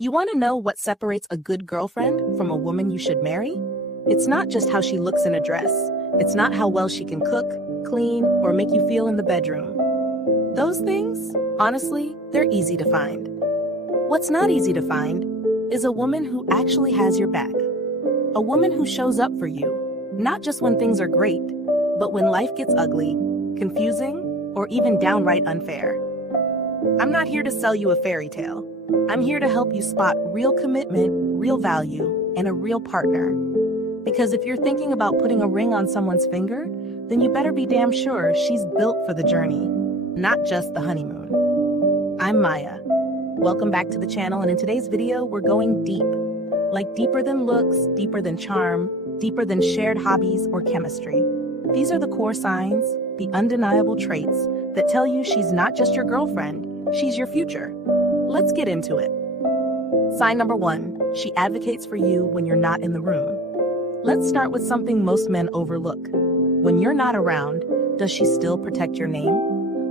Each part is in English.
You want to know what separates a good girlfriend from a woman you should marry? It's not just how she looks in a dress. It's not how well she can cook, clean, or make you feel in the bedroom. Those things, honestly, they're easy to find. What's not easy to find is a woman who actually has your back. A woman who shows up for you, not just when things are great, but when life gets ugly, confusing, or even downright unfair. I'm not here to sell you a fairy tale. I'm here to help you spot real commitment, real value, and a real partner. Because if you're thinking about putting a ring on someone's finger, then you better be damn sure she's built for the journey, not just the honeymoon. I'm Maya. Welcome back to the channel, and in today's video, we're going deep. Like deeper than looks, deeper than charm, deeper than shared hobbies or chemistry. These are the core signs, the undeniable traits that tell you she's not just your girlfriend, she's your future. Let's get into it. Sign number 1, she advocates for you when you're not in the room. Let's start with something most men overlook. When you're not around, does she still protect your name?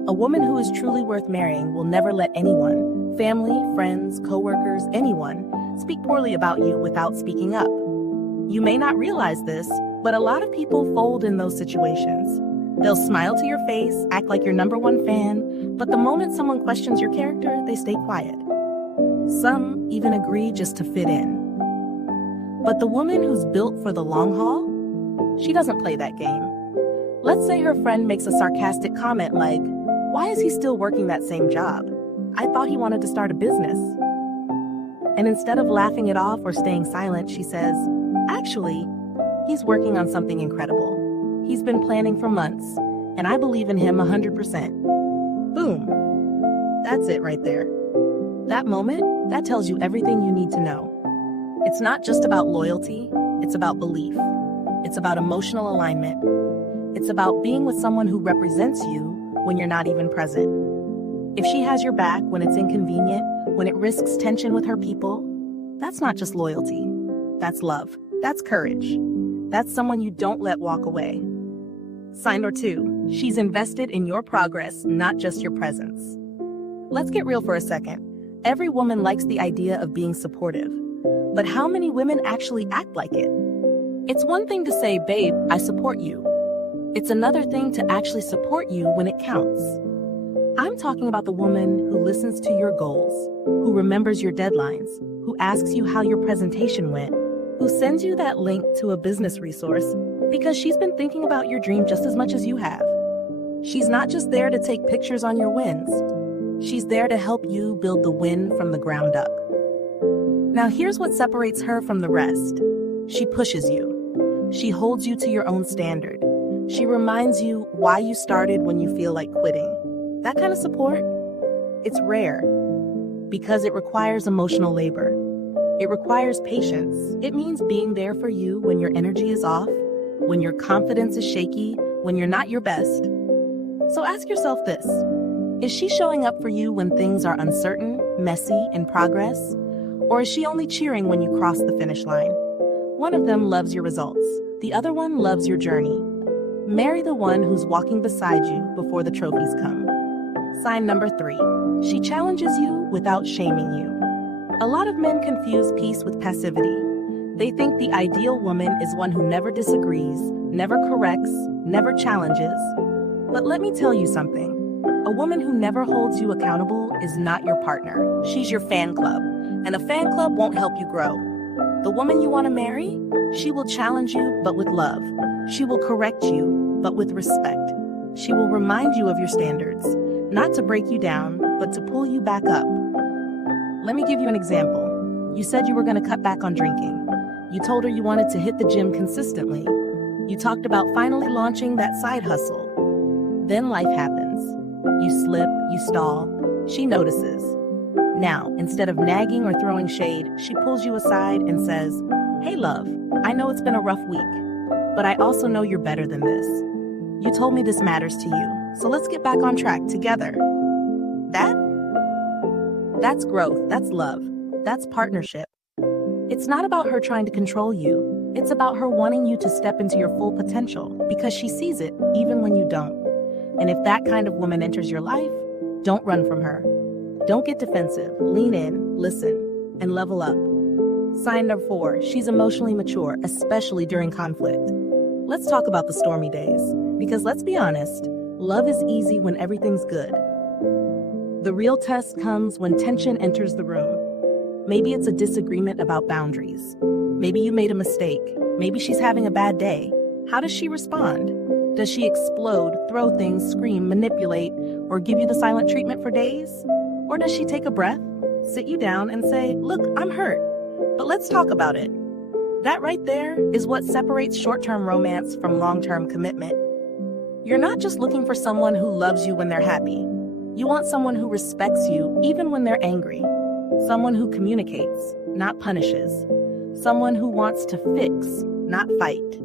A woman who is truly worth marrying will never let anyone, family, friends, coworkers, anyone, speak poorly about you without speaking up. You may not realize this, but a lot of people fold in those situations. They'll smile to your face, act like your #1 fan, but the moment someone questions your character, they stay quiet. Some even agree just to fit in. But the woman who's built for the long haul, she doesn't play that game. Let's say her friend makes a sarcastic comment like, "Why is he still working that same job? I thought he wanted to start a business." And instead of laughing it off or staying silent, she says, "Actually, he's working on something incredible. He's been planning for months, and I believe in him 100%. Boom. That's it right there. That moment, that tells you everything you need to know. It's not just about loyalty, it's about belief. It's about emotional alignment. It's about being with someone who represents you when you're not even present. If she has your back when it's inconvenient, when it risks tension with her people, that's not just loyalty. That's love. That's courage. That's someone you don't let walk away. Sign number 2, she's invested in your progress, not just your presence. Let's get real for a second. Every woman likes the idea of being supportive, but how many women actually act like it? It's one thing to say, "Babe, I support you." It's another thing to actually support you when it counts. I'm talking about the woman who listens to your goals, who remembers your deadlines, who asks you how your presentation went, who sends you that link to a business resource because she's been thinking about your dream just as much as you have. She's not just there to take pictures on your wins. She's there to help you build the win from the ground up. Now here's what separates her from the rest. She pushes you. She holds you to your own standard. She reminds you why you started when you feel like quitting. That kind of support, it's rare because it requires emotional labor. It requires patience. It means being there for you when your energy is off, when your confidence is shaky, when you're not your best. So ask yourself this: is she showing up for you when things are uncertain, messy, in progress? Or is she only cheering when you cross the finish line? One of them loves your results. The other one loves your journey. Marry the one who's walking beside you before the trophies come. Sign number 3, she challenges you without shaming you. A lot of men confuse peace with passivity. They think the ideal woman is one who never disagrees, never corrects, never challenges. But let me tell you something. A woman who never holds you accountable is not your partner. She's your fan club, and a fan club won't help you grow. The woman you want to marry, she will challenge you, but with love. She will correct you, but with respect. She will remind you of your standards, not to break you down, but to pull you back up. Let me give you an example. You said you were going to cut back on drinking. You told her you wanted to hit the gym consistently. You talked about finally launching that side hustle. Then life happens. You slip, you stall. She notices. Now, instead of nagging or throwing shade, she pulls you aside and says, "Hey love, I know it's been a rough week, but I also know you're better than this. You told me this matters to you, so let's get back on track together." That's growth, that's love, that's partnership. It's not about her trying to control you. It's about her wanting you to step into your full potential because she sees it even when you don't. And if that kind of woman enters your life, don't run from her. Don't get defensive. Lean in, listen, and level up. Sign number 4, she's emotionally mature, especially during conflict. Let's talk about the stormy days, because let's be honest, love is easy when everything's good. The real test comes when tension enters the room. Maybe it's a disagreement about boundaries. Maybe you made a mistake. Maybe she's having a bad day. How does she respond? Does she explode, throw things, scream, manipulate, or give you the silent treatment for days? Or does she take a breath, sit you down, and say, "Look, I'm hurt, but let's talk about it"? That right there is what separates short-term romance from long-term commitment. You're not just looking for someone who loves you when they're happy. You want someone who respects you even when they're angry. Someone who communicates, not punishes. Someone who wants to fix, not fight.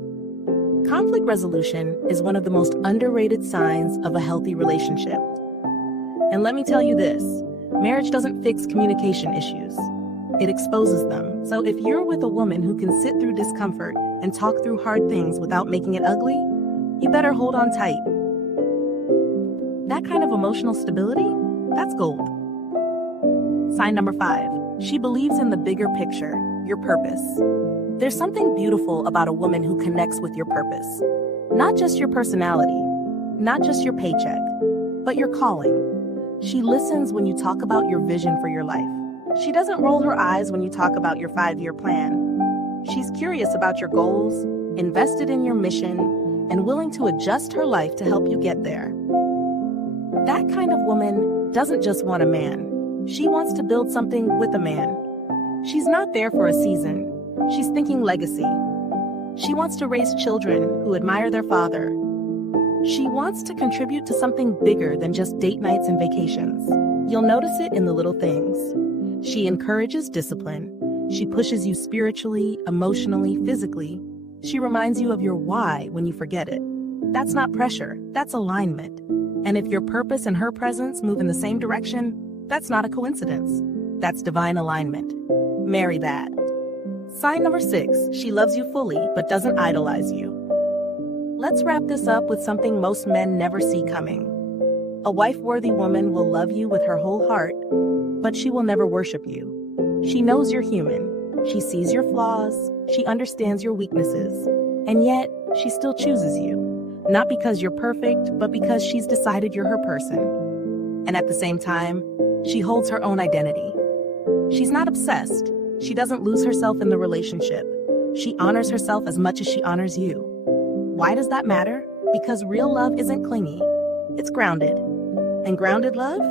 Conflict resolution is one of the most underrated signs of a healthy relationship. And let me tell you this, marriage doesn't fix communication issues. It exposes them. So if you're with a woman who can sit through discomfort and talk through hard things without making it ugly, you better hold on tight. That kind of emotional stability, that's gold. Sign number 5, she believes in the bigger picture, your purpose. There's something beautiful about a woman who connects with your purpose. Not just your personality, not just your paycheck, but your calling. She listens when you talk about your vision for your life. She doesn't roll her eyes when you talk about your 5-year plan. She's curious about your goals, invested in your mission, and willing to adjust her life to help you get there. That kind of woman doesn't just want a man. She wants to build something with a man. She's not there for a season. She's thinking legacy. She wants to raise children who admire their father. She wants to contribute to something bigger than just date nights and vacations. You'll notice it in the little things. She encourages discipline. She pushes you spiritually, emotionally, physically. She reminds you of your why when you forget it. That's not pressure, that's alignment. And if your purpose and her presence move in the same direction, that's not a coincidence. That's divine alignment. Marry that. Sign number 6, she loves you fully but doesn't idolize you. Let's wrap this up with something most men never see coming. A wife-worthy woman will love you with her whole heart, but she will never worship you. She knows you're human. She sees your flaws. She understands your weaknesses. And yet, she still chooses you. Not because you're perfect, but because she's decided you're her person. And at the same time, she holds her own identity. She's not obsessed. She doesn't lose herself in the relationship. She honors herself as much as she honors you. Why does that matter? Because real love isn't clingy. It's grounded. And grounded love?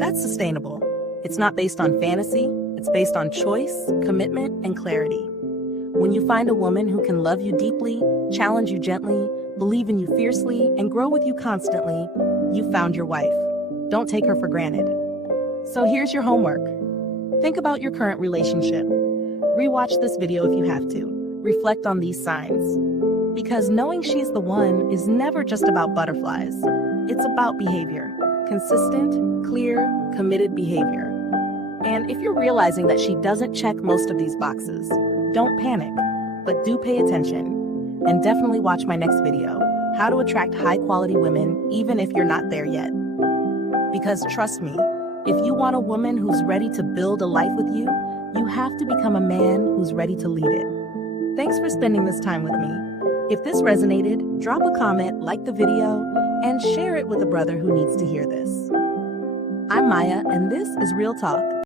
That's sustainable. It's not based on fantasy. It's based on choice, commitment, and clarity. When you find a woman who can love you deeply, challenge you gently, believe in you fiercely, and grow with you constantly, you've found your wife. Don't take her for granted. So here's your homework. Think about your current relationship. Rewatch this video if you have to. Reflect on these signs. Because knowing she's the one is never just about butterflies. It's about behavior. Consistent, clear, committed behavior. And if you're realizing that she doesn't check most of these boxes, don't panic, but do pay attention. And definitely watch my next video, How to Attract High-Quality Women Even If You're Not There Yet. Because trust me, if you want a woman who's ready to build a life with you, you have to become a man who's ready to lead it. Thanks for spending this time with me. If this resonated, drop a comment, like the video, and share it with a brother who needs to hear this. I'm Maya, and this is Real Talk.